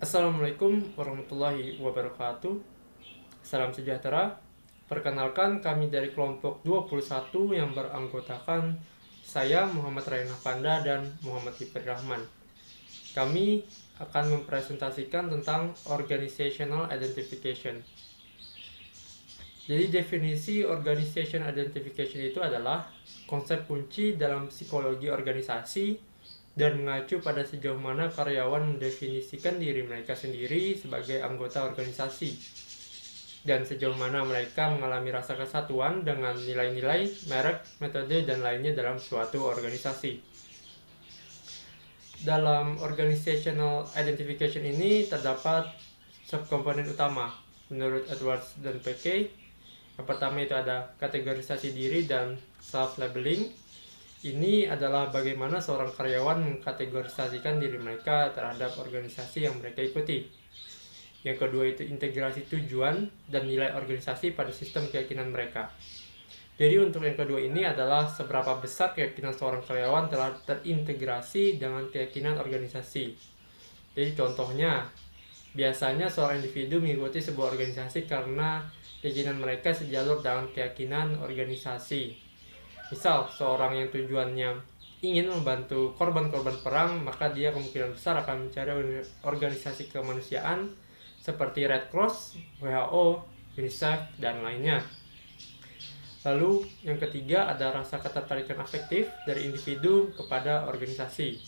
Assalamualaikum warahmatullahi wabarakatuh. Salam sejahtera. Perkenalkan, kami dari kelompok 21 yang beranggotakan saya Muhammad Raina Panda dan Muhammad Hifri Rahman. Kami akan mempresentasikan tentang organizational identification. Jadi definisi organization identification itu adalah konsep kunci dalam psikologi organisasi dan mengacu pada sejauh mana karyawan mendefinisikan diri mereka sendiri sebagai anggota organisasi dan sejauh mana mereka mengalami rasa kesatuan dengan nilai-nilai, merek, metode, dan lainnya dalam suatu organisasi. Dalam organizational identification ini terdapat subkomponen utama menurut Edwards dan P.K. Yang pertama itu ada kategorisasi diri dan self-labeling. Ini adalah bagaimana seorang karyawan mengkategorisasikan diri mereka terhadap organisasi yang mereka ikuti. Yang kedua itu integrasi tujuan dan nilai organisasi pada sistem keyakinan mereka. Jadi untuk yang kedua ini adalah seberapa besar keyakinan seorang karyawan telah terintegrasi dengan keyakinan organisasi. Jadi contohnya, biasanya seorang individu mengikuti sebuah organisasi karena keyakinan mereka sejalur dengan keyakinan organisasi. Misal, seorang yang tujuannya ingin membantu korban-korban perang, maka dia kemungkinan besar akan mencari organisasi kemanusiaan seperti Red Cross, WHO, UNICEF, dan lainnya. Lalu, yang ketiga ada rasa ketertarikan afektif dari individu kepada organisasi.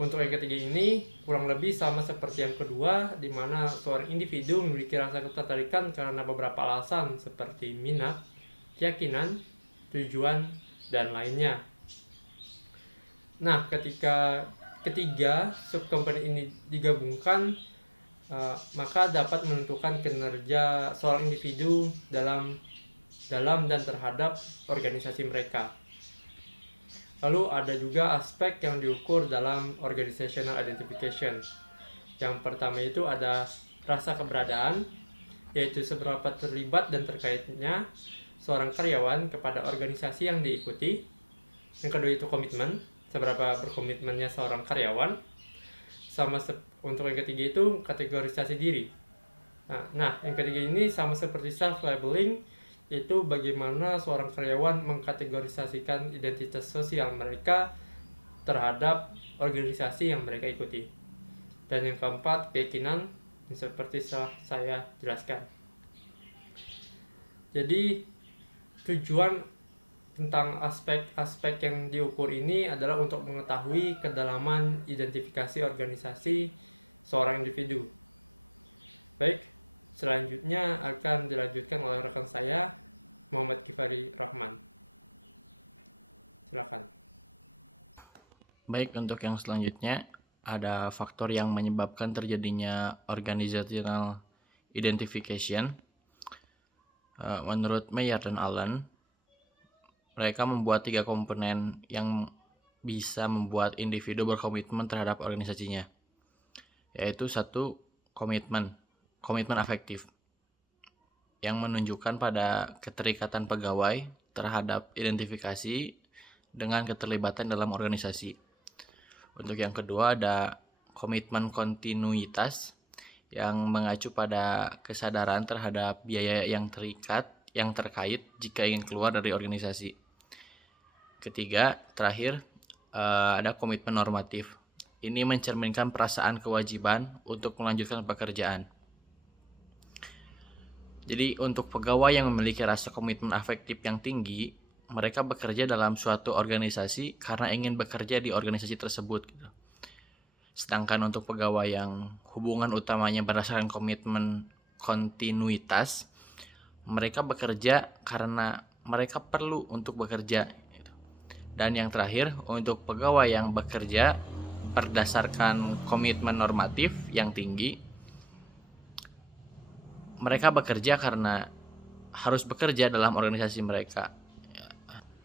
Untuk yang ketiga ini, kurang lebih sama seperti yang kedua, di mana seorang individu memiliki rasa ketertarikan karena beberapa alasan seperti minat, keyakinan, tujuan, dan lainnya. Nah, ketika ketiga subkomponen ini digabungkan, maka dapat menentukan kinerja seorang individu dalam dan terhadap organisasi mereka. Lalu ada juga aspek yang diukur dalam organizational identification. Yang pertama itu ada rasa keberadaan, yaitu seberapa terlibat dan terkaitnya seorang karyawan kepada organisasi yang diikuti. Yang kedua itu komitmen, seberapa berkomitmennya seorang karyawan. Untuk yang ketiga itu kategorisasi diri. Nah, yang ketiga ini sama seperti self-labeling, yaitu bagaimana seorang karyawan mengkategorisasikan identitas sosial mereka terhadap organisasi yang mereka ikuti. Dan yang keempat, keyakinan, seperti saya jelaskan. Jadi tujuan tentang aspek-aspek yang diukur ini adalah untuk mengetahui kedalaman identifikasi organisasi seorang individu. Baik, selanjutnya akan dilanjutkan oleh rekan saya, Muhammad Hifri Rahman. Silakan. Baik, untuk yang selanjutnya ada faktor yang menyebabkan terjadinya organizational identification. Menurut Meyer dan Allen, mereka membuat 3 komponen yang bisa membuat individu berkomitmen terhadap organisasinya, yaitu 1, komitmen afektif, yang menunjukkan pada keterikatan pegawai terhadap identifikasi dengan keterlibatan dalam organisasi. Untuk yang kedua ada komitmen kontinuitas yang mengacu pada kesadaran terhadap biaya yang terkait jika ingin keluar dari organisasi. Ketiga, terakhir ada komitmen normatif. Ini mencerminkan perasaan kewajiban untuk melanjutkan pekerjaan. Jadi untuk pegawai yang memiliki rasa komitmen afektif yang tinggi, mereka bekerja dalam suatu organisasi karena ingin bekerja di organisasi tersebut. Sedangkan untuk pegawai yang hubungan utamanya berdasarkan komitmen kontinuitas, mereka bekerja karena mereka perlu untuk bekerja. Dan yang terakhir, untuk pegawai yang bekerja berdasarkan komitmen normatif yang tinggi, mereka bekerja karena harus bekerja dalam organisasi mereka.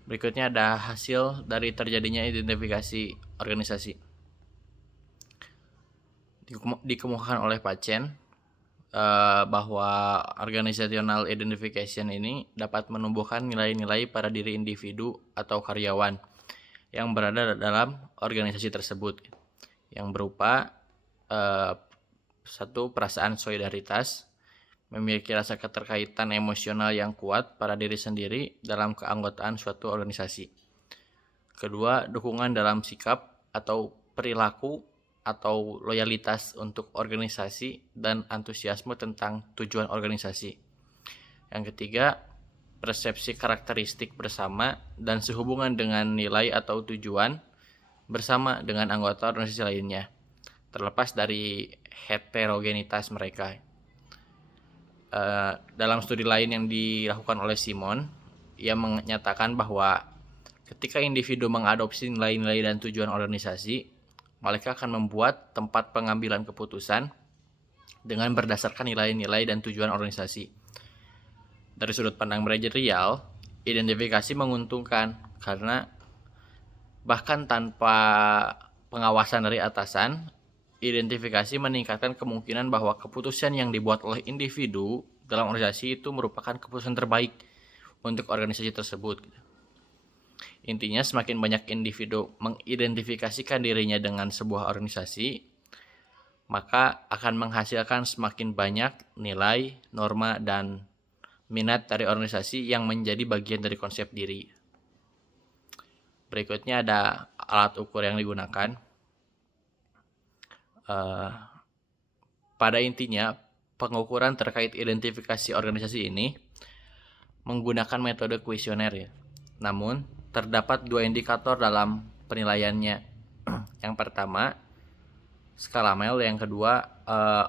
Berikutnya ada hasil dari terjadinya identifikasi organisasi. Dikemukakan oleh Pacen bahwa organizational identification ini dapat menumbuhkan nilai-nilai pada diri individu atau karyawan yang berada dalam organisasi tersebut, yang berupa Satu, perasaan solidaritas, memiliki rasa keterkaitan emosional yang kuat pada diri sendiri dalam keanggotaan suatu organisasi. Kedua, dukungan dalam sikap atau perilaku atau loyalitas untuk organisasi dan antusiasme tentang tujuan organisasi. Yang ketiga, persepsi karakteristik bersama dan sehubungan dengan nilai atau tujuan bersama dengan anggota organisasi lainnya, terlepas dari heterogenitas mereka. Dalam studi lain yang dilakukan oleh Simon, ia menyatakan bahwa ketika individu mengadopsi nilai-nilai dan tujuan organisasi, mereka akan membuat tempat pengambilan keputusan dengan berdasarkan nilai-nilai dan tujuan organisasi. Dari sudut pandang manajerial, identifikasi menguntungkan karena bahkan tanpa pengawasan dari atasan, identifikasi meningkatkan kemungkinan bahwa keputusan yang dibuat oleh individu dalam organisasi itu merupakan keputusan terbaik untuk organisasi tersebut. Intinya, semakin banyak individu mengidentifikasikan dirinya dengan sebuah organisasi, maka akan menghasilkan semakin banyak nilai, norma, dan minat dari organisasi yang menjadi bagian dari konsep diri. Berikutnya ada alat ukur yang digunakan. Pada intinya, pengukuran terkait identifikasi organisasi ini menggunakan metode kuesioner ya. Namun, terdapat dua indikator dalam penilaiannya. Yang pertama, skala Mel, yang kedua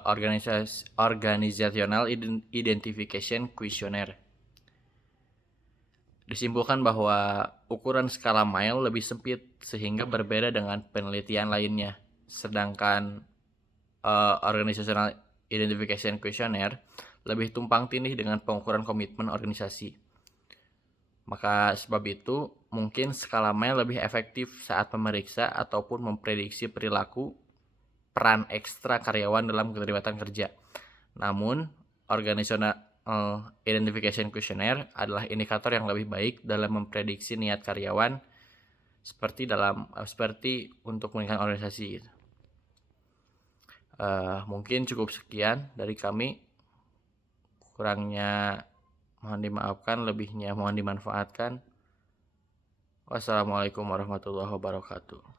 Organizational Identification Questionnaire. Disimpulkan bahwa ukuran skala Mel lebih sempit sehingga berbeda dengan penelitian lainnya, sedangkan Organizational Identification Questionnaire lebih tumpang tindih dengan pengukuran komitmen organisasi. Maka sebab itu, mungkin skala Mel lebih efektif saat memeriksa ataupun memprediksi perilaku peran ekstra karyawan dalam keterlibatan kerja. Namun, Organizational Identification Questionnaire adalah indikator yang lebih baik dalam memprediksi niat karyawan seperti untuk meningkatkan organisasi. Mungkin cukup sekian dari kami. Kurangnya mohon dimaafkan, lebihnya mohon dimanfaatkan. Wassalamualaikum warahmatullahi wabarakatuh.